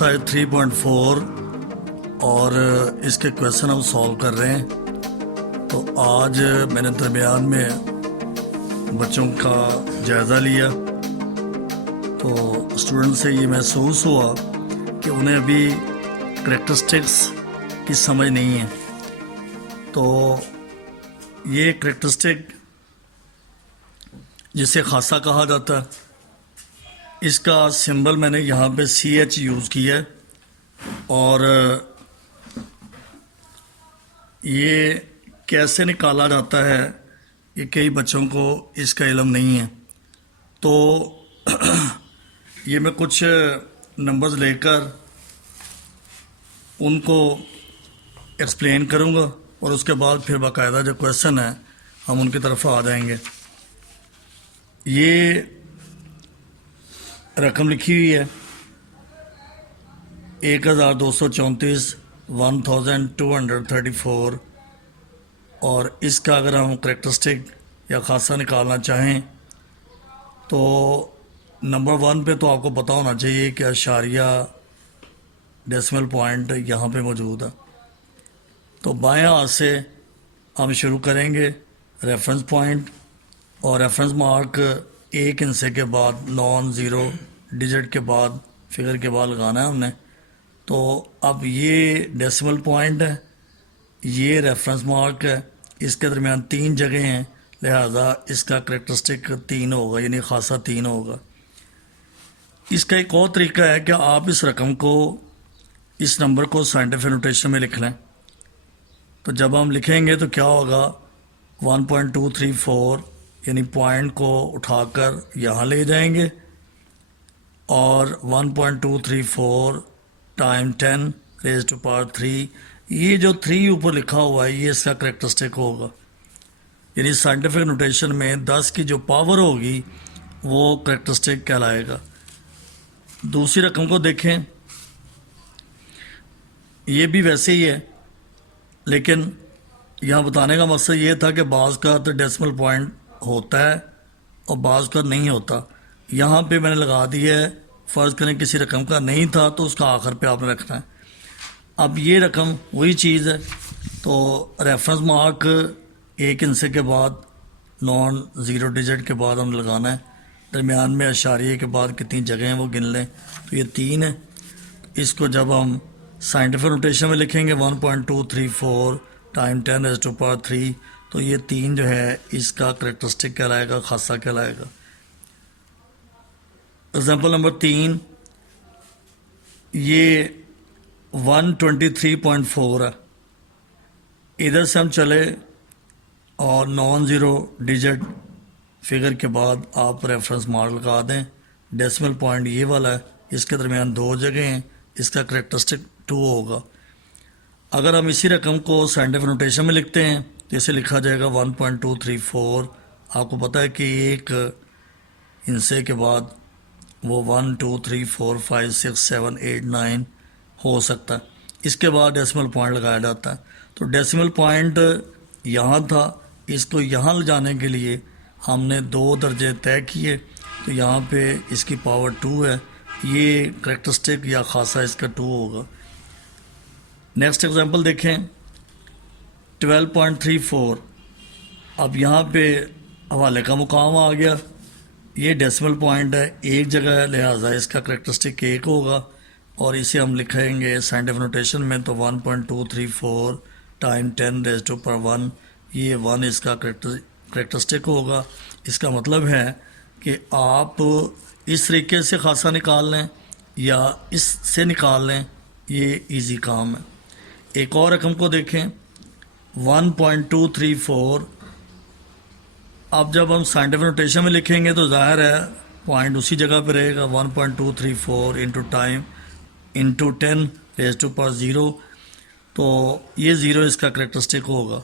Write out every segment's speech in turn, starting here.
Exercise 3.4 और इसके question हम सॉल्व कर रहे हैं। तो आज मैंने दरमियान में बच्चों का जायज़ा लिया तो स्टूडेंट से ये महसूस हुआ कि उन्हें अभी करैक्टरिस्टिक्स की समझ नहीं है। तो ये करैक्टरिस्टिक जिसे खासा कहा जाता है, इसका सिंबल मैंने यहाँ पे CH यूज़ किया है और ये कैसे निकाला जाता है ये कई बच्चों को इसका इल्म नहीं है। तो ये मैं कुछ नंबर्स लेकर उनको एक्सप्लेन करूँगा और उसके बाद फिर बाकायदा जो क्वेश्चन है हम उनकी तरफ आ जाएंगे। ये रकम लिखी हुई है 1234 1234 और इसका अगर हम करैक्टरिस्टिक या खासा निकालना चाहें तो नंबर 1 पे तो आपको पता होना चाहिए कि अशारिया डेसिमल पॉइंट यहाँ पे मौजूद है। तो बाएं हाथ से हम शुरू करेंगे रेफरेंस पॉइंट और रेफरेंस मार्क एक हिस्से के बाद नॉन ज़ीरो डिजिट के बाद फिगर के बाद लगाना है हमने। तो अब ये डेसिमल पॉइंट है, ये रेफरेंस मार्क है, इसके दरमियान 3 जगह हैं, लिहाजा इसका करैक्टरिस्टिक 3 होगा, यानी खासा 3 होगा। इसका एक और तरीका है कि आप इस रकम को, इस नंबर को साइंटिफिक नोटेशन में लिख लें। तो जब हम लिखेंगे तो क्या होगा, 1.234 यानी पॉइंट को उठाकर यहाँ ले जाएंगे और 1.234 टाइम 10 रेज़ टू पावर 3, ये जो 3 ऊपर लिखा हुआ है ये इसका करैक्टरिस्टिक होगा। यानी साइंटिफिक नोटेशन में 10 की जो पावर होगी वो करैक्टरिस्टिक कहलाएगा। दूसरी रकम को देखें, ये भी वैसे ही है, लेकिन यहाँ बताने का मकसद ये था कि बाज़ का तो डेसिमल पॉइंट होता है और बाज़ का नहीं होता। यहाँ पे मैंने लगा दिया है, फ़र्ज़ करें किसी रकम का नहीं था तो उसका आखिर पे आपने रखना है। अब ये रकम वही चीज़ है, तो रेफरेंस मार्क एक हिस्से के बाद नॉन ज़ीरो डिजिट के बाद हम लगाना है। दरमियान में अशारिये के बाद कितनी जगह हैं वो गिन लें, तो ये 3 है। इसको जब हम साइंटिफिक नोटेशन में लिखेंगे 1.234 टाइम 10 रेज़ टू पावर 3, तो ये 3 जो है इसका करैक्टरिस्टिक कहलाएगा, खासा कहलाएगा। एग्जाम्पल नंबर 3, ये 123.4 है। इधर से हम चले और नॉन ज़ीरो डिजिट फिगर के बाद आप रेफरेंस मार्क लगा दें। डेसिमल पॉइंट ये वाला है, इसके दरमियान 2 जगह हैं, इसका करैक्टरिस्टिक 2 होगा। अगर हम इसी रकम को साइंटिफिक नोटेशन में लिखते हैं तो इसे लिखा जाएगा 1.234। आपको पता है कि एक हिस्से के बाद वो 1 2 3 4 5 6 7 8 9 हो सकता है। इसके बाद डेसिमल पॉइंट लगाया जाता है। तो डेसिमल पॉइंट यहाँ था, इसको यहाँ ले जाने के लिए हमने 2 दर्जे तय किए। तो यहाँ पे इसकी पावर 2 है, ये करैक्टरिस्टिक या खासा इसका 2 होगा। नेक्स्ट एग्जांपल देखें 12.34। अब यहाँ पे हवाले का मुकाम आ गया, ये डेसिमल पॉइंट है, एक जगह है, लिहाजा इसका करैक्टरिस्टिक 1 होगा और इसे हम लिखेंगे साइंटिफिक नोटेशन में तो 1.234 टाइम 10 रेज़ टू पावर 1, ये 1 इसका करैक्टरिस्टिक होगा। इसका मतलब है कि आप इस तरीके से खासा निकाल लें या इससे निकाल लें, ये इजी काम है। एक और रकम को देखें 1.234। अब जब हम साइंटिफिक नोटेशन में लिखेंगे तो जाहिर है पॉइंट उसी जगह पे रहेगा, 1.234 into times into 10 raise to power 0, तो ये 0 इसका करैक्टरिस्टिक होगा।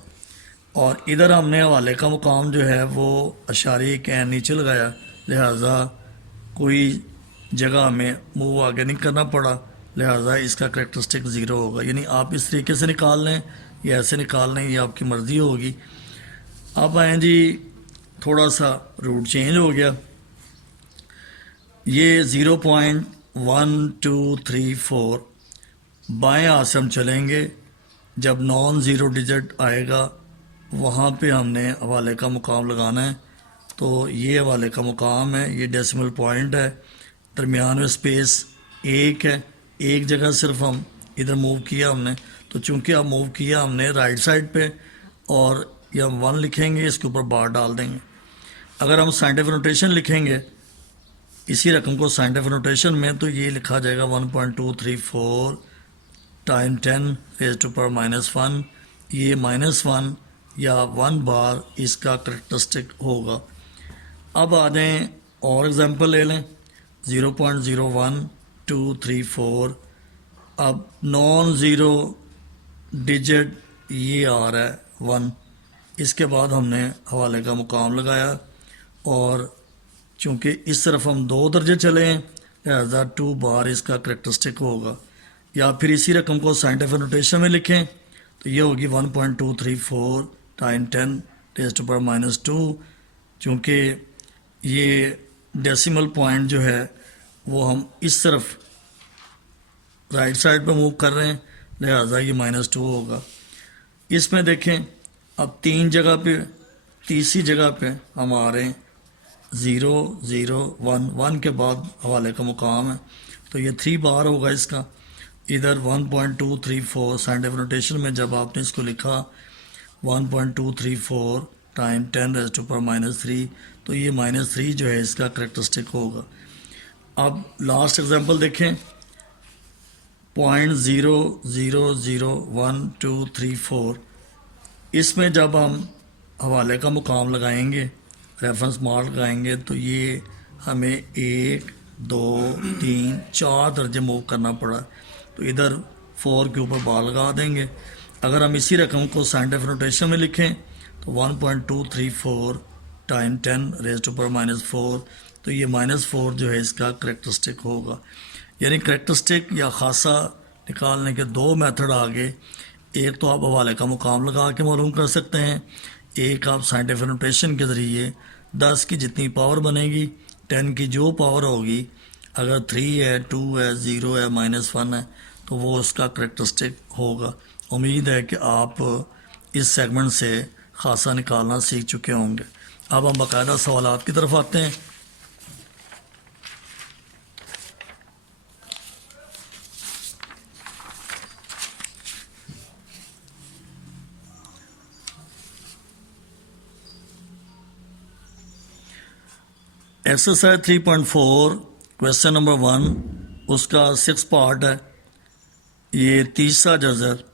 और इधर हमने हवाले का मुकाम जो है वो अशारिये के नीचे लगाया, लिहाजा कोई जगह हमें मुँह आगे नहीं करना पड़ा, लिहाजा इसका करैक्टरिस्टिक 0 होगा। यानी आप इस तरीके से निकाल लें या ऐसे निकाल लें, ये आपकी मर्ज़ी होगी। अब आए जी, थोड़ा सा रूट चेंज हो गया, ये 1 2 3 4 बाएं हाथ से हम चलेंगे, जब नॉन ज़ीरो डिजिट आएगा वहाँ पे हमने हवाले का मुकाम लगाना है। तो ये हवाले का मुकाम है, ये डेसिमल पॉइंट है, दरमियान में स्पेस एक है, एक जगह सिर्फ हम इधर मूव किया हमने। तो चूंकि अब मूव किया हमने राइट साइड पे, और ये हम 1 लिखेंगे, इसके ऊपर बार डाल देंगे। अगर हम साइंटिफिक नोटेशन लिखेंगे इसी रकम को साइंटिफिक नोटेशन में, तो ये लिखा जाएगा 1.234 टाइम 10 रेज़ टू पावर -1। ये -1 या 1 बार इसका करेक्टरिस्टिक होगा। अब आ जाएँ और एग्जांपल ले लें, 0.01234। अब नॉन ज़ीरो डिजिट ये आ रहा है 1। इसके बाद हमने हवाले का मुकाम लगाया, और चूँकि इस तरफ हम 2 दर्जे चले हैं लिहाजा 2 बार इसका करेक्टरिस्टिक होगा। या फिर इसी रकम को साइंटिफिक नोटेशन में लिखें तो ये होगी 1.234 टाइम 10 रेज़ टू पावर -2। चूँकि ये डेसिमल पॉइंट जो है वो हम इस तरफ राइट साइड पे मूव कर रहे हैं, लिहाजा ये -2 होगा। इसमें देखें अब 3 जगह पे, तीसरी जगह पे हम आ रहे हैं 0 0 1 1 के बाद हवाले का मुकाम है, तो ये 3 बार होगा इसका। इधर 1.234 साइंटिफिक नोटेशन में जब आपने इसको लिखा 1.234 टाइम 10 रेज़ टू पावर -3, तो ये -3 जो है इसका करेक्टरिस्टिक होगा। अब लास्ट एग्जांपल देखें, 0.0001234। इसमें जब हम हवाले का मुकाम लगाएंगे, रेफरेंस मार्क लगाएंगे, तो ये हमें 1 2 3 4 दर्जे मूव करना पड़ा। तो इधर 4 के ऊपर बार लगा देंगे। अगर हम इसी रकम को साइंटिफिक नोटेशन में लिखें तो 1.234 टाइम 10 रेज़ टू पावर -4, तो ये -4 जो है इसका करेक्टरिस्टिक होगा। यानी करेक्टरिस्टिक या खासा निकालने के 2 मेथड आ गए। एक तो आप हवाले का मुकाम लगा के मालूम कर सकते हैं, एक आप साइंटिफिक नोटेशन के ज़रिए 10 की जितनी पावर बनेगी, 10 की जो पावर होगी, अगर 3 है, 2 है, 0 है, -1 है, तो वो उसका करेक्टरिस्टिक होगा। उम्मीद है कि आप इस सेगमेंट से खासा निकालना सीख चुके होंगे। अब हम बाकायदा सवालात की तरफ आते हैं। एक्सरसाइज 3.4 क्वेश्चन नंबर 1, उसका 6 पार्ट है। ये तीसरा जज़र,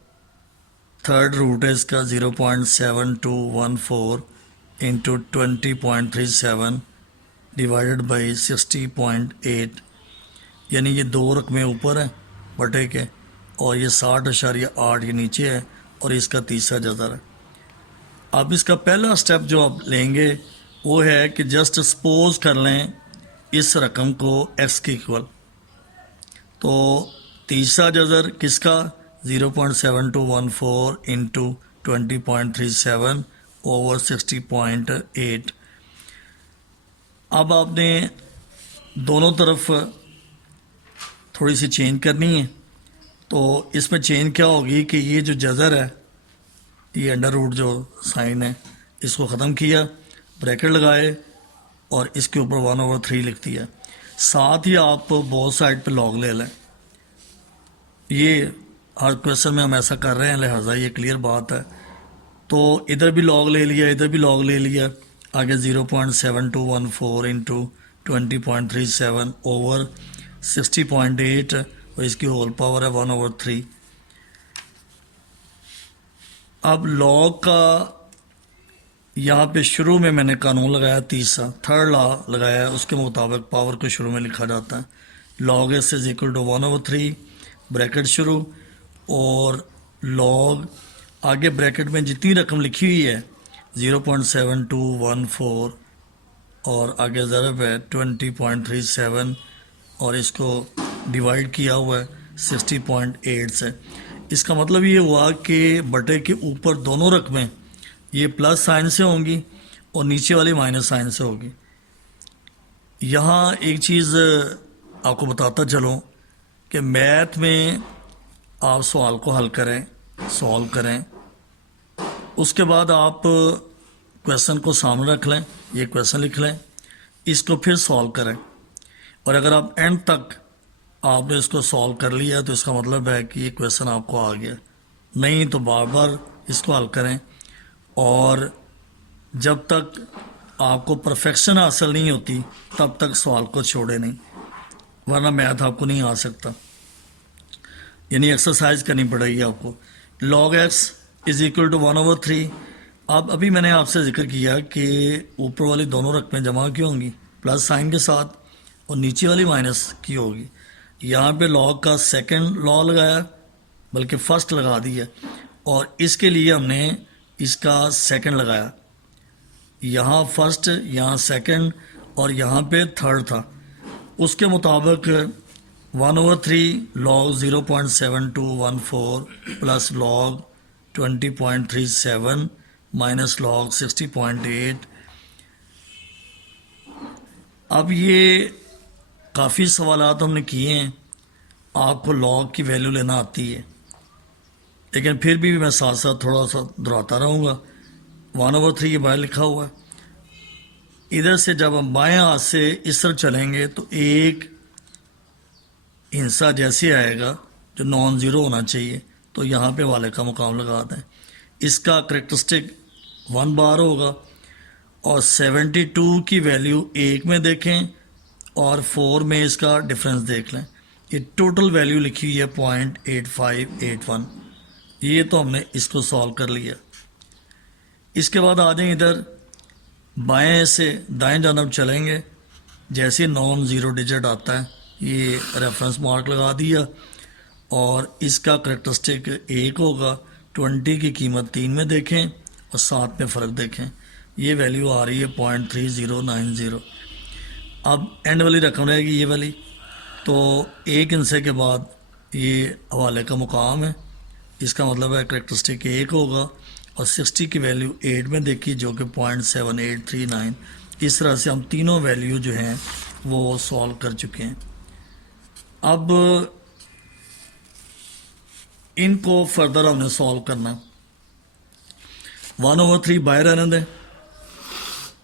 थर्ड रूट है इसका 0.7214 इंटू 20.37 डिवाइडेड बाई 60.8। यानी ये 2 रकमें ऊपर हैं बटे के, और ये 60.8 ये नीचे है, और इसका तीसरा जज़र है। अब इसका पहला स्टेप जो आप लेंगे वो है कि जस्ट सपोज कर लें इस रकम को x के इक्वल। तो तीसरा जज़र किसका, 0.7214 इंटू 20.37 ओवर 60.8। अब आपने दोनों तरफ थोड़ी सी चेंज करनी है। तो इसमें चेंज क्या होगी कि ये जो जज़र है, ये अंडर रूट जो साइन है, इसको ख़त्म किया, ब्रैकेट लगाए, और इसके ऊपर 1/3 लिख दिया। साथ ही आप बोथ साइड पे लॉग ले लें। ये हर क्वेश्चन में हम ऐसा कर रहे हैं, लिहाजा ये क्लियर बात है। तो इधर भी लॉग ले लिया, इधर भी लॉग ले लिया, आगे 0.7214 इंटू 20.37 ओवर 60.8, और इसकी होल पावर है 1/3। अब लॉग का यहाँ पे शुरू में मैंने कानून लगाया, तीसरा थर्ड लॉ लगाया, उसके मुताबिक पावर को शुरू में लिखा जाता है। Log S is equal to 1/3 bracket शुरू, और लॉग आगे ब्रैकेट में जितनी रकम लिखी हुई है 0.7214, और आगे ज़रब है 20.37, और इसको डिवाइड किया हुआ है 60.8 से। इसका मतलब ये हुआ कि बटे के ऊपर दोनों रकमें ये प्लस साइन से होंगी और नीचे वाली माइनस साइन से होगी। यहाँ एक चीज़ आपको बताता चलूँ कि मैथ में आप सवाल को हल करें, सॉल्व करें, उसके बाद आप क्वेश्चन को सामने रख लें, ये क्वेश्चन लिख लें, इसको फिर सॉल्व करें, और अगर आप एंड तक आपने इसको सॉल्व कर लिया तो इसका मतलब है कि ये क्वेश्चन आपको आ गया। नहीं तो बार बार इसको हल करें, और जब तक आपको परफेक्शन हासिल नहीं होती तब तक सवाल को छोड़े नहीं, वरना मैथ आपको नहीं आ सकता। यानी एक्सरसाइज करनी पड़ेगी आपको। log x is equal to 1/3। अब अभी मैंने आपसे जिक्र किया कि ऊपर वाली दोनों रकमें जमा की होंगी प्लस साइन के साथ, और नीचे वाली माइनस की होगी। यहाँ पे log का सेकंड लॉ लगाया, बल्कि फर्स्ट लगा दिया, और इसके लिए हमने इसका सेकंड लगाया। यहाँ फर्स्ट, यहाँ सेकंड, और यहाँ पे थर्ड था। उसके मुताबिक 1/3 log 0.7214 plus log 20.37 minus log 60.8। अब ये काफ़ी सवालात हमने किए हैं, आपको log की वैल्यू लेना आती है, लेकिन फिर भी मैं साथ साथ थोड़ा सा दोहराता रहूँगा। 1/3 ये बाहर लिखा हुआ है। इधर से जब हम बाएं हाथ से इस तरफ चलेंगे तो एक हिस्सा जैसे आएगा जो नॉन ज़ीरो होना चाहिए, तो यहाँ पे वाले का मुकाम लगा दें। इसका करेक्टरिस्टिक 1 बार होगा, और 72 की वैल्यू 1 में देखें और 4 में इसका डिफरेंस देख लें। ये टोटल वैल्यू लिखी हुई है 0.8581। ये तो हमने इसको सॉल्व कर लिया। इसके बाद आ जाएं इधर, बाएं से दाएं जानब चलेंगे, जैसे नॉन ज़ीरो डिजिट आता है ये रेफरेंस मार्क लगा दिया, और इसका करेक्टरिस्टिक 1 होगा। 20 की कीमत 3 में देखें और 7 में फ़र्क देखें, ये वैल्यू आ रही है 0.3090। अब एंड वाली रकम रहेगी ये वाली, तो एक हिस्से के बाद ये हवाले का मुकाम है, इसका मतलब है करेक्टरिस्टिक 1 होगा, और 60 की वैल्यू 8 में देखी जो कि 0.7839। इस तरह से हम तीनों वैल्यू जो हैं वो सॉल्व कर चुके हैं। अब इनको फर्दर हमने सॉल्व करना। 1/3 बाहर रहने दें,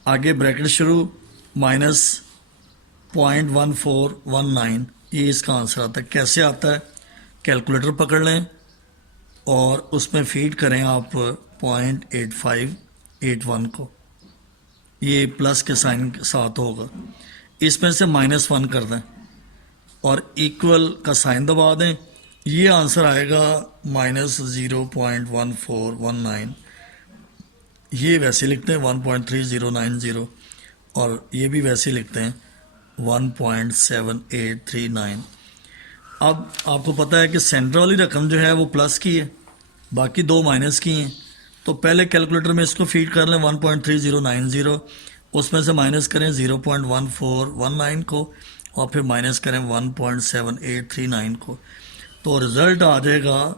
आगे ब्रैकेट शुरू, माइनस 0.1419, ये इसका आंसर आता है। कैसे आता है? कैलकुलेटर पकड़ लें और उसमें फीड करें आप 0.8581 को, ये प्लस के साइन के साथ होगा। इसमें से -1 कर दें और इक्वल का साइन दबा दें, ये आंसर आएगा -0.1419। ये वैसे लिखते हैं 1.3090, और ये भी वैसे लिखते हैं 1.7839। अब आपको पता है कि सेंटर वाली रकम जो है वो प्लस की है, बाकी दो माइनस की हैं, तो पहले कैलकुलेटर में इसको फीड कर लें 1.3090, उसमें से माइनस करें 0.1419 को, और फिर माइनस करें 1.7839 को, तो रिज़ल्ट आ जाएगा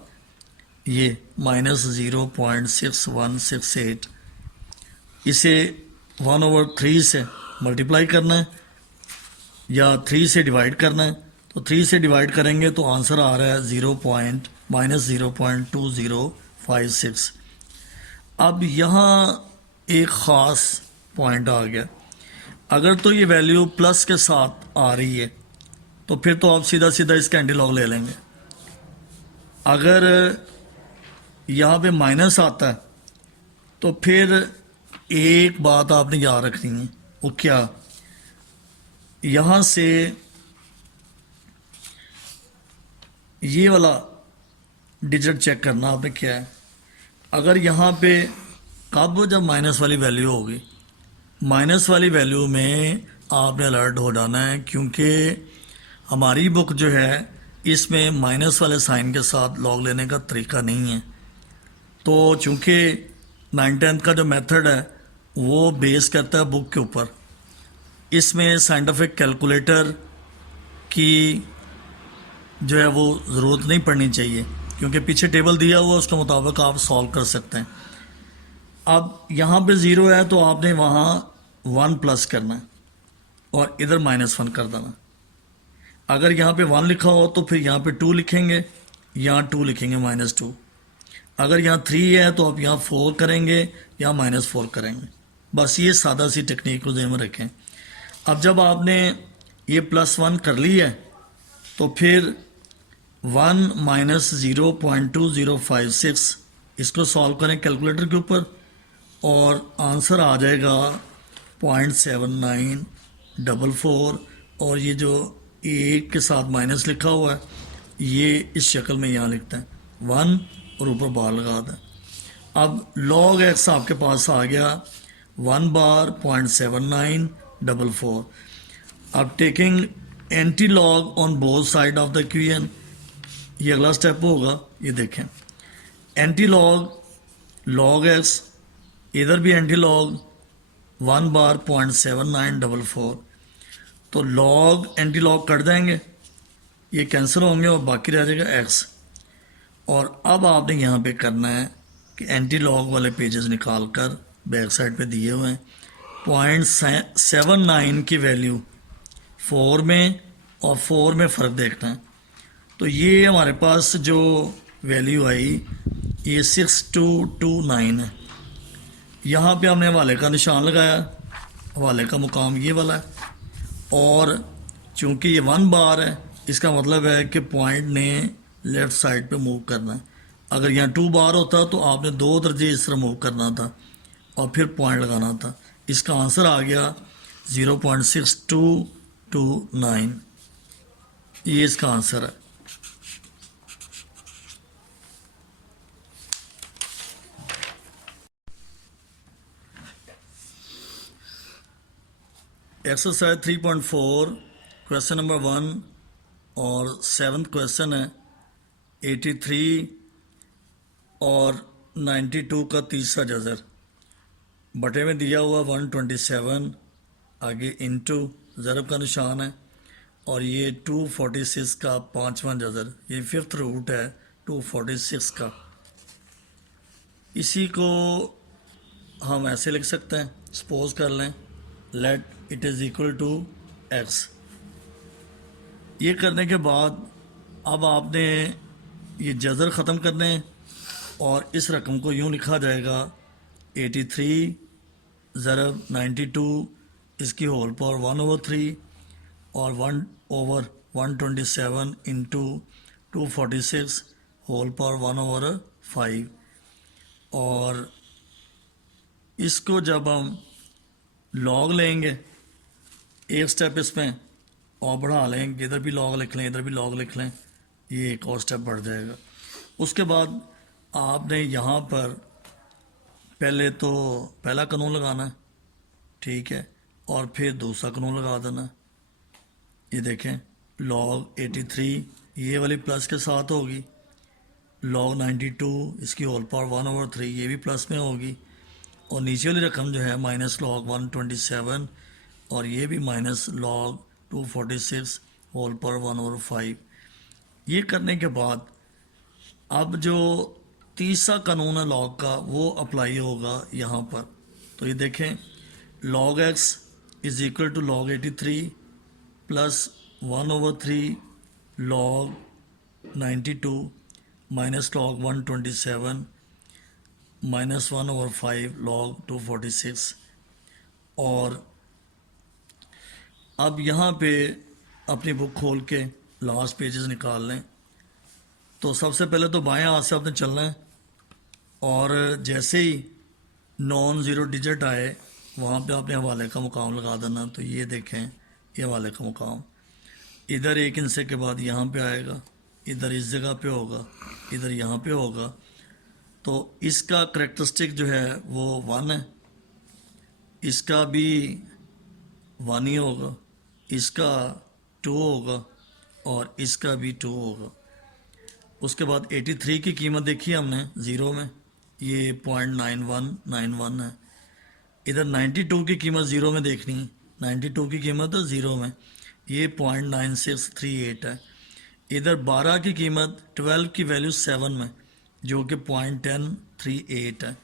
ये -0.6168। इसे 1/3 से मल्टीप्लाई करना है या 3 से डिवाइड करना है, तो 3 से डिवाइड करेंगे तो आंसर आ रहा है -0.2056। अब यहाँ एक ख़ास पॉइंट आ गया, अगर तो ये वैल्यू प्लस के साथ आ रही है तो फिर तो आप सीधा सीधा इसका एंटीलॉग ले लेंगे। अगर यहाँ पे माइनस आता है तो फिर एक बात आपने याद रखनी है, वो क्या, यहाँ से ये वाला डिजिट चेक करना आपने क्या है। अगर यहाँ पे कब जब माइनस वाली वैल्यू होगी, माइनस वाली वैल्यू में आपने अलर्ट हो जाना है, क्योंकि हमारी बुक जो है इसमें माइनस वाले साइन के साथ लॉग लेने का तरीका नहीं है। तो चूँकि 9/10 का जो मेथड है वो बेस करता है बुक के ऊपर, इसमें साइंटिफिक कैलकुलेटर की जो है वो ज़रूरत नहीं पड़नी चाहिए, क्योंकि पीछे टेबल दिया हुआ उसके मुताबिक आप सॉल्व कर सकते हैं। अब यहाँ पे 0 है तो आपने वहाँ 1 प्लस करना है और इधर -1 कर देना। अगर यहाँ पे 1 लिखा हो तो फिर यहाँ पे 2 लिखेंगे, यहाँ 2 लिखेंगे -2। अगर यहाँ 3 है तो आप यहाँ 4 करेंगे, यहाँ -4 करेंगे। बस ये सादा सी टेक्निक को ध्यान में रखें। अब जब आपने ये +1 कर ली है तो फिर 1 - 0.2056 इसको सॉल्व करें कैलकुलेटर के ऊपर और आंसर आ जाएगा 0.7944। और ये जो एक के साथ माइनस लिखा हुआ है ये इस शक्ल में यहाँ लिखते हैं 1 और ऊपर बार लगा दें। अब log x आपके पास आ गया 1 बार 0.7944। अब taking anti log on both side of the equation, ये अगला स्टेप होगा। ये देखें एंटी लॉग x, इधर भी एंटी लॉग 1 बार 0.7944। तो लॉग एंटी लॉग कट जाएंगे, ये कैंसिल होंगे और बाकी रह जाएगा x। और अब आपने यहाँ पे करना है कि एंटी लॉग वाले पेजेस निकाल कर बैक साइड पे दिए हुए हैं 0.79 की वैल्यू 4 में और 4 में फ़र्क देखना है। तो ये हमारे पास जो वैल्यू आई ये 6229 है। यहाँ पे हमने हवाले का निशान लगाया, हवाले का मुकाम ये वाला है। और चूंकि ये 1 बार है इसका मतलब है कि पॉइंट ने लेफ़्ट साइड पे मूव करना है। अगर यहाँ 2 बार होता तो आपने 2 दर्जे इस तरह मूव करना था और फिर पॉइंट लगाना था। इसका आंसर आ गया 0.6229, ये इसका आंसर है। एक्सरसाइज 3.4 क्वेश्चन नंबर 1 और 7th क्वेश्चन है 83 और 92 का तीसरा जज़र। बटे में दिया हुआ 127, आगे इनटू ज़रब का निशान है और ये 246 का 5वां जज़र, ये 5th रूट है 246 का। इसी को हम ऐसे लिख सकते हैं, सपोज कर लें let it is equal to x। ये करने के बाद अब आपने ये जज़र ख़त्म करने हैं और इस रकम को यूँ लिखा जाएगा 83 ज़रब 92 इसकी होल पावर 1/3 और 1/127 इंटू 246 होल पावर 1/5। और इसको जब हम लॉग लेंगे एक स्टेप इसमें और बढ़ा लें, इधर भी लॉग लिख लें इधर भी लॉग लिख लें, ये एक और स्टेप बढ़ जाएगा। उसके बाद आपने यहाँ पर पहले तो पहला कानून लगाना है, ठीक है, और फिर दूसरा कानून लगा देना। ये देखें लॉग 83 ये वाली प्लस के साथ होगी, लॉग 92 इसकी होल पावर 1/3 ये भी प्लस में होगी, और नीचे वाली रकम जो है माइनस लॉग 127 और ये भी माइनस लॉग 246 होल पावर 1/5। ये करने के बाद अब जो तीसरा कानून है लॉग का वो अप्लाई होगा यहाँ पर। तो ये देखें log x is equal to log 83 plus 1/3 log 92 minus log 127 minus 1/5 log 246। और अब यहाँ पे अपनी बुक खोल के लास्ट पेजेस निकाल लें। तो सबसे पहले तो बाएं हाथ से आपने चलना है और जैसे ही नॉन ज़ीरो डिजिट आए वहाँ पे आपने हवाले का मुकाम लगा देना। तो ये देखें ये हवाले का मुकाम इधर एक इंसे के बाद यहाँ पे आएगा, इधर इस जगह पे होगा, इधर यहाँ पे होगा। तो इसका करेक्टरिस्टिक जो है वो 1 है, इसका भी 1 ही होगा, इसका 2 होगा और इसका भी 2 होगा। उसके बाद 83 की कीमत देखी हमने ज़ीरो में, ये 0.9191 है। इधर 92 की कीमत ज़ीरो में देखनी है, 92 की कीमत है ज़ीरो में, ये 0.9638 है। इधर 12 की कीमत 12 की वैल्यू 7 में जो कि 0.1038 है,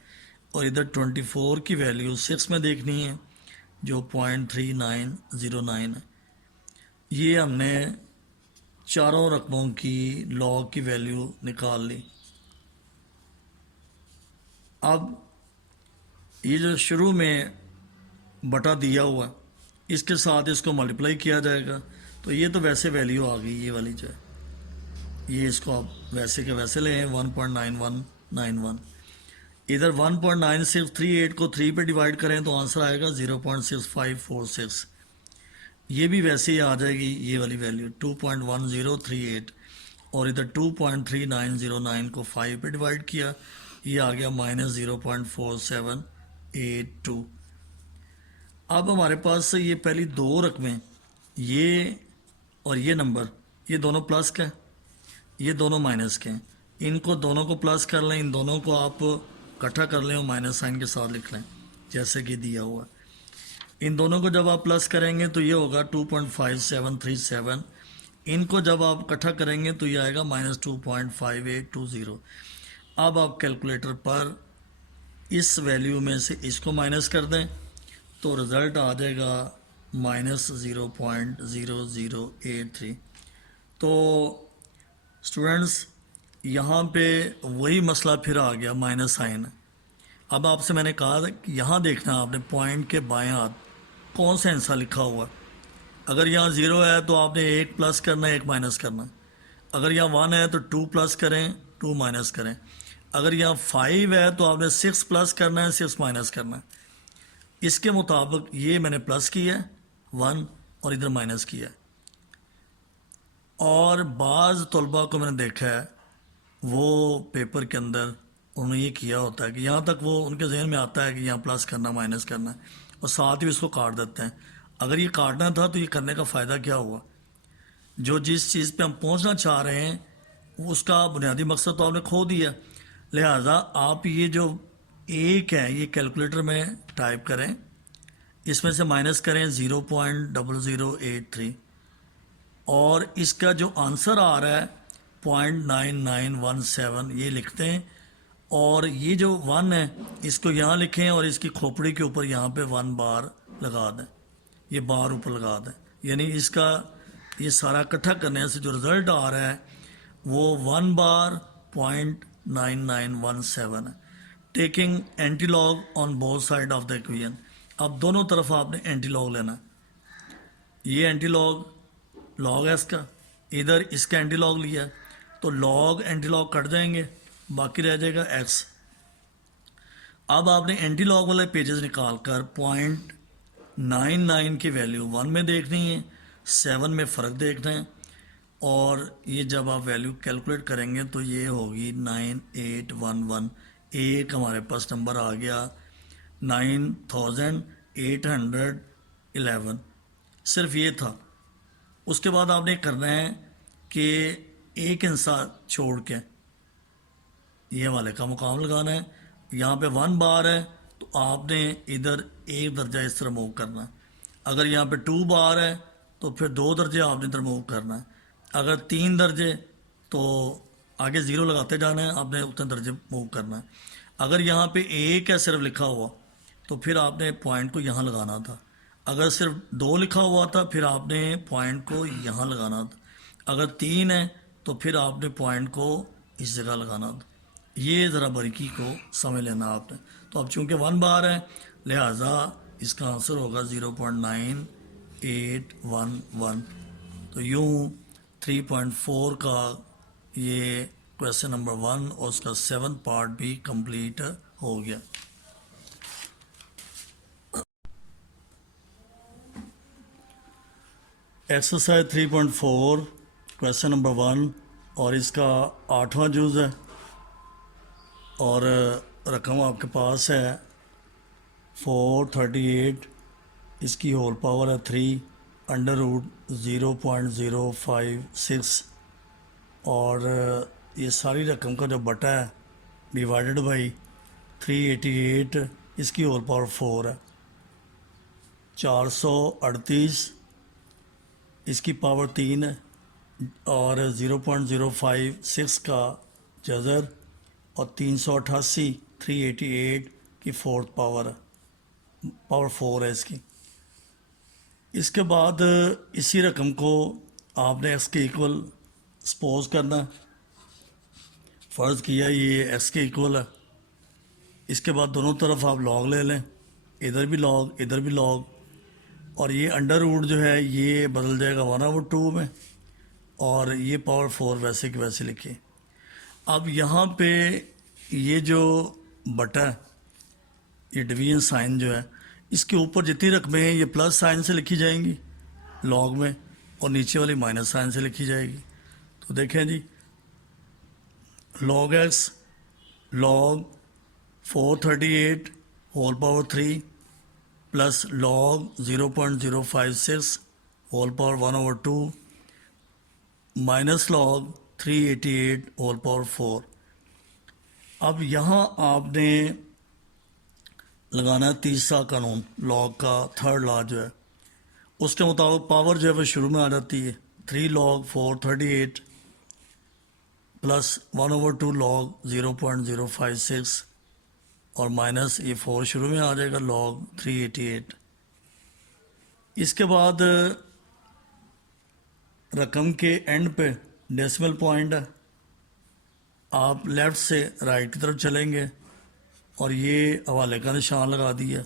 और इधर 24 की वैल्यू 6 में देखनी है जो 0.3909 है। ये हमने चारों रकमों की लॉग की वैल्यू निकाल ली। अब ये जो शुरू में बटा दिया हुआ इसके साथ इसको मल्टीप्लाई किया जाएगा, तो ये तो वैसे वैल्यू आ गई ये वाली जो है, ये इसको आप वैसे के वैसे ले हैं 1.9191। इधर 1.9638 को 3 पे डिवाइड करें तो आंसर आएगा 0.6546। ये भी वैसे ही आ जाएगी ये वाली वैल्यू 2.1038, और इधर 2.3909 को 5 पे डिवाइड किया, ये आ गया -0.4782। अब हमारे पास ये पहली दो रकमें, ये और ये नंबर, ये दोनों प्लस के, ये दोनों माइनस के, इनको दोनों को प्लस कर लें, इन दोनों को आप इकट्ठा कर लें और माइनस साइन के साथ लिख लें जैसे कि दिया हुआ। इन दोनों को जब आप प्लस करेंगे तो ये होगा 2.5737, इनको जब आप इकट्ठा करेंगे तो ये आएगा -2.5820। अब आप कैलकुलेटर पर इस वैल्यू में से इसको माइनस कर दें तो रिज़ल्ट आ जाएगा -0.0083। तो स्टूडेंट्स यहाँ पे वही मसला फिर आ गया, माइनस साइन। अब आपसे मैंने कहा था कि यहाँ देखना आपने पॉइंट के बाएं हाथ कौन सा हिस्सा लिखा हुआ। अगर यहाँ 0 है तो आपने 1 प्लस करना है, 1 माइनस करना है। अगर यहाँ 1 है तो 2 प्लस करें, 2 माइनस करें। अगर यहाँ 5 है तो आपने 6 प्लस करना है, 6 माइनस करना है। इसके मुताबिक ये मैंने प्लस किया है 1 और इधर माइनस किया है। और बाज़ तलबा को मैंने देखा है वो पेपर के अंदर उन्होंने ये किया होता है कि यहाँ तक वो उनके जहन में आता है कि यहाँ प्लस करना माइनस करना है, और साथ ही इसको काट देते हैं। अगर ये काटना था तो ये करने का फ़ायदा क्या हुआ? जो जिस चीज़ पे हम पहुँचना चाह रहे हैं उसका बुनियादी मकसद तो आपने खो दिया। लिहाजा आप ये जो एक है ये कैलकुलेटर में टाइप करें, इसमें से माइनस करें 0.0083, और इसका जो आंसर आ रहा है 0.9917 ये लिखते हैं, और ये जो 1 है इसको यहाँ लिखें और इसकी खोपड़ी के ऊपर यहाँ पे 1 बार लगा दें, ये बार ऊपर लगा दें। यानी इसका ये सारा इकट्ठा करने से जो रिज़ल्ट आ रहा है वो 1 बार 0.9917 है। Taking anti log on both side of the equation. अब दोनों तरफ आपने एंटी लॉग लेना है। ये एंटी लॉग है इसका, इधर इसका एंटी लॉग लिया है तो लॉग एंटी लॉग कट जाएंगे, बाकी रह जाएगा x। अब आपने एंटी लॉग वाले पेजेस निकाल कर 0.99 की वैल्यू 1 में देखनी है, 7 में फ़र्क देखना है, और ये जब आप वैल्यू कैलकुलेट करेंगे तो ये होगी 9811। एक हमारे पास नंबर आ गया 9811, सिर्फ ये था। उसके बाद आपने करना है कि एक इंसान छोड़ के ये वाले का मुकाम लगाना है। यहाँ पे 1 बार है तो आपने इधर एक दर्जा इस तरह मूव करना है। अगर यहाँ पे 2 बार है तो फिर 2 दर्जे आपने इधर मूव करना है। अगर 3 दर्जे तो आगे 0 लगाते जाना है, आपने उतने दर्जे मूव करना है। अगर यहाँ पे 1 है सिर्फ लिखा हुआ तो फिर आपने पॉइंट को यहाँ लगाना था। अगर सिर्फ 2 लिखा हुआ था फिर आपने पॉइंट को यहाँ लगाना था। अगर 3 है तो फिर आपने पॉइंट को इस जगह लगाना था। ये ज़रा बारीकी को समझ लेना आपने। तो अब चूंकि 1 बार है लिहाजा इसका आंसर होगा 0.9811। तो यूँ 3.4 का ये क्वेश्चन नंबर 1 और उसका 7th पार्ट भी कंप्लीट हो गया। एक्सरसाइज 3.4 क्वेश्चन नंबर 1 और इसका 8वां जुज़ है, और रकम आपके पास है 438, इसकी होल पावर है 3 √0.056, और ये सारी रकम का जो बटा है डिवाइडेड बाई 388, इसकी होल पावर 4 है। 438 इसकी पावर 3 है, और 0.056 का जज़र, और 388 388 की 4th पावर है, पावर 4 है इसकी। इसके बाद इसी रकम को आपने x के इक्वल सपोज करना है, फ़र्ज़ किया ये एक्स के इक्वल है। इसके बाद दोनों तरफ आप लॉग ले लें, इधर भी लॉग इधर भी लॉग, और ये अंडर रूट जो है ये बदल जाएगा 1/2 में, और ये पावर 4 वैसे की वैसे लिखे। अब यहाँ पे ये जो बटा है, ये डिवीजन साइन जो है, इसके ऊपर जितनी रकमें हैं ये प्लस साइन से लिखी जाएंगी लॉग में, और नीचे वाली माइनस साइन से लिखी जाएगी। तो देखें जी, log X log 438 whole power 3 plus log 0.056 whole power 1/2 minus log 388 whole power 4। अब यहाँ आपने लगाना है तीसरा कानून, लॉग का थर्ड लॉ जो है, उसके मुताबिक पावर जो है वो शुरू में आ जाती है 3 लॉग 438 प्लस 1/2 लॉग 0.056 और माइनस ये 4 शुरू में आ जाएगा लॉग 388। इसके बाद रकम के एंड पे डेसिमल पॉइंट है, आप लेफ़्ट से राइट की तरफ चलेंगे और ये हवाले का निशान लगा दिया।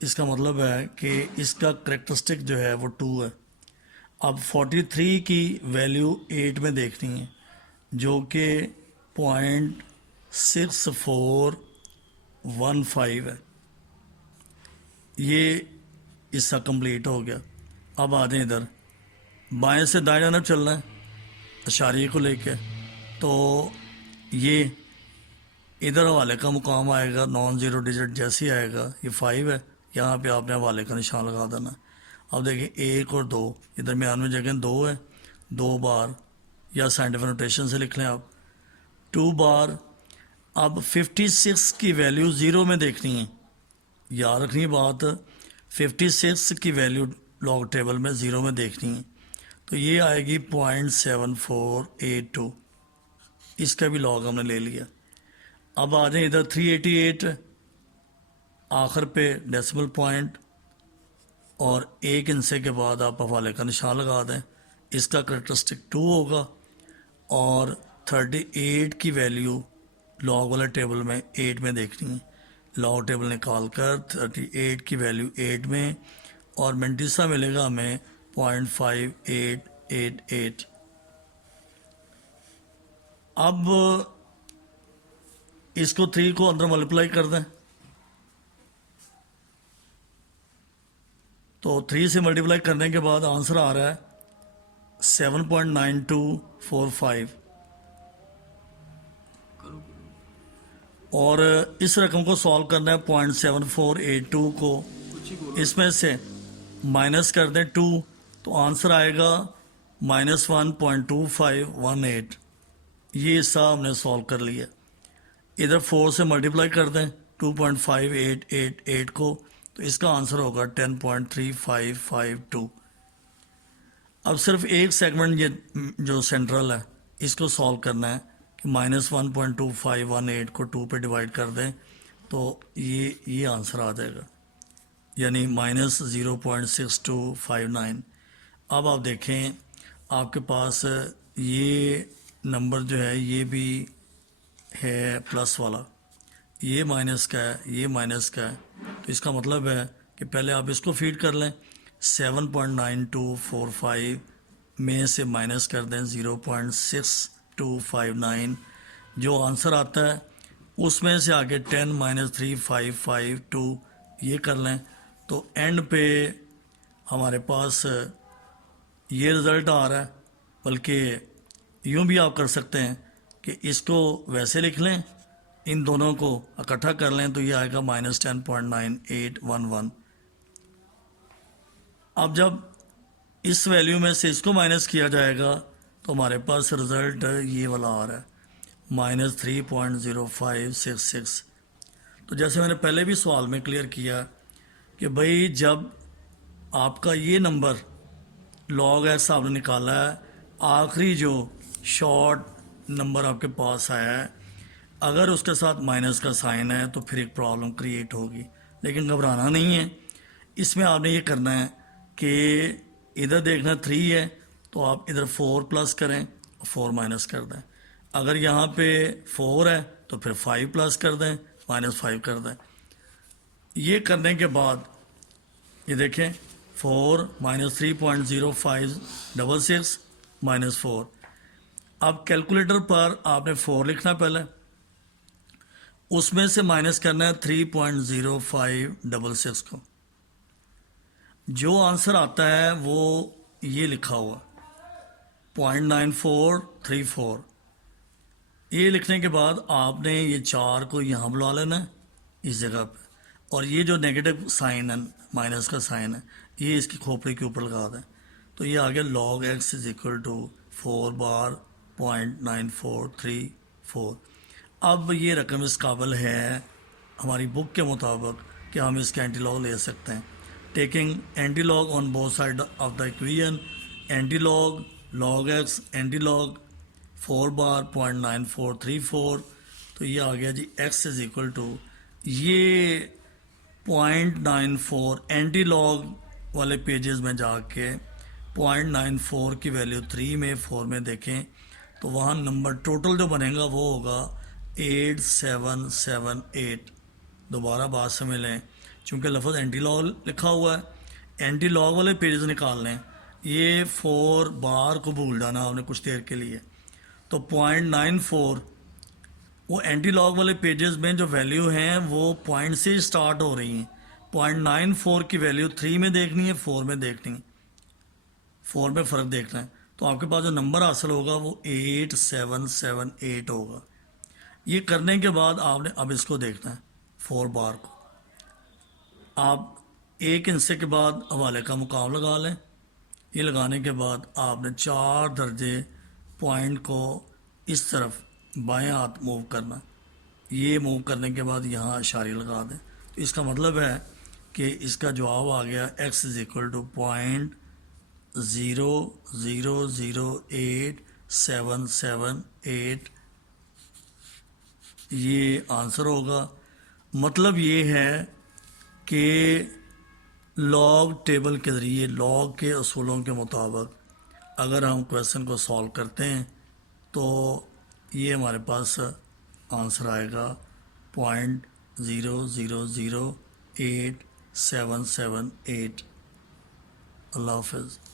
इसका मतलब है कि इसका करेक्टरिस्टिक जो है वो 2 है। अब 43 की वैल्यू 8 में देखनी है, जो कि 0.6415 है। ये इसका कंप्लीट हो गया। अब आ जाए इधर, बाएं से दाएं जानब चलना है अशारिये को लेके, तो ये इधर हवाले का मुकाम आएगा, नॉन ज़ीरो डिजिट जैसे ही आएगा, ये 5 है, यहाँ पे आपने हवाले का निशान लगा देना। अब देखिए 1 और 2, इधर में में जगह 2 है, 2 बार, या साइंटिफिक नोटेशन से लिख लें आप 2 बार। अब 56 की वैल्यू ज़ीरो में देखनी है, याद रखनी बात, 56 की वैल्यू लॉग टेबल में ज़ीरो में देखनी है, तो ये आएगी 0.7482। इसका भी लॉग हमने ले लिया। अब आ जाए इधर 388 आखिर पे डेसिमल पॉइंट, और एक इंचे के बाद आप हवाले का निशान लगा दें। इसका करेक्टरिस्टिक 2 होगा, और 38 की वैल्यू लॉग वाले टेबल में 8 में देखनी है। लॉग टेबल निकाल कर 38 की वैल्यू 8 में, और मेंटिसा मिलेगा हमें 0.5888। अब इसको 3 को अंदर मल्टीप्लाई कर दें, तो 3 से मल्टीप्लाई करने के बाद आंसर आ रहा है 7.9245। और इस रकम को सॉल्व करना है 0.7482 को, इसमें से माइनस कर दें 2, तो आंसर आएगा -1.2518। ये हिस्सा हमने सॉल्व कर लिया। इधर 4 से मल्टीप्लाई कर दें 2.5888 को, तो इसका आंसर होगा 10.3552। अब सिर्फ एक सेगमेंट ये जो सेंट्रल है इसको सॉल्व करना है कि -1.2518 को 2 पे डिवाइड कर दें, तो ये आंसर आ जाएगा, यानी -0.6259। अब आप देखें आपके पास ये नंबर जो है ये भी है प्लस वाला, ये माइनस का है, ये माइनस का है, तो इसका मतलब है कि पहले आप इसको फीड कर लें। 7.9245 में से माइनस कर दें 0.6259, जो आंसर आता है उसमें से आगे 10 - 3552 ये कर लें, तो एंड पे हमारे पास ये रिज़ल्ट आ रहा है। बल्कि यूँ भी आप कर सकते हैं कि इसको वैसे लिख लें, इन दोनों को इकट्ठा कर लें, तो ये आएगा -10.9811। अब जब इस वैल्यू में से इसको माइनस किया जाएगा तो हमारे पास रिज़ल्ट ये वाला आ रहा है -3.0566। तो जैसे मैंने पहले भी सवाल में क्लियर किया कि भाई जब आपका ये नंबर लॉग एक्स आपने निकाला है, आखिरी जो शॉर्ट नंबर आपके पास आया है, अगर उसके साथ माइनस का साइन है तो फिर एक प्रॉब्लम क्रिएट होगी। लेकिन घबराना नहीं है, इसमें आपने ये करना है कि इधर देखना 3 है तो आप इधर 4 प्लस करें, 4 माइनस कर दें। अगर यहाँ पे 4 है तो फिर 5 प्लस कर दें, -5 कर दें। ये करने के बाद ये देखें 4 -3.0566 -4। अब कैलकुलेटर पर आपने 4 लिखना पहले, उसमें से माइनस करना है 3.0566 को। जो आंसर आता है वो ये लिखा हुआ 0.9434। ये लिखने के बाद आपने ये 4 को यहाँ बुला लेना है इस जगह पे, और ये जो नेगेटिव साइन है, माइनस का साइन है, ये इसकी खोपड़ी के ऊपर लगा दें। तो ये आ गया log x is equal to 4 बार 0.9434। अब ये रकम इस काबिल है हमारी बुक के मुताबिक कि हम इसका एंटीलॉग ले सकते हैं। Taking antilog on both side of the equation, antilog log x antilog 4 बार 0.9434। तो ये आ गया जी x इज इक्वल टू ये 0.94 एंटीलॉग वाले पेजेस में जाके 0.94 की वैल्यू 3 में 4 में देखें तो वहाँ नंबर टोटल जो बनेगा वो होगा 8778। दोबारा बात समझ लें, चूँकि लफ्ज़ एंटीलॉग लिखा हुआ है, एंटीलॉग वाले पेजेस निकाल लें। ये 4 बार को भूल जाना आपने कुछ देर के लिए। तो 0.94 वो एंटीलॉग वाले पेजेस में जो वैल्यू हैं वो पॉइंट से स्टार्ट हो रही हैं। 0.94 की वैल्यू 3 में देखनी है, 4 में देखनी है, 4 में फ़र्क देखना है। तो आपके पास जो नंबर हासिल होगा वो 8778 होगा। ये करने के बाद आपने अब इसको देखना है 4 बार को। आप एक हिस्से के बाद हवाले का मुकाम लगा लें। ये लगाने के बाद आपने 4 दर्जे पॉइंट को इस तरफ बाएं हाथ मूव करना। ये मूव करने के बाद यहाँ इशारे लगा दें। तो इसका मतलब है कि इसका जवाब आ गया x इज इक्वल टू 0.0008778। ये आंसर होगा। मतलब ये है कि लॉग टेबल के ज़रिए, लॉग के असूलों के मुताबिक अगर हम क्वेश्चन को सॉल्व करते हैं तो ये हमारे पास आंसर आएगा 0.00087778। अल्लाह हाफ़िज़।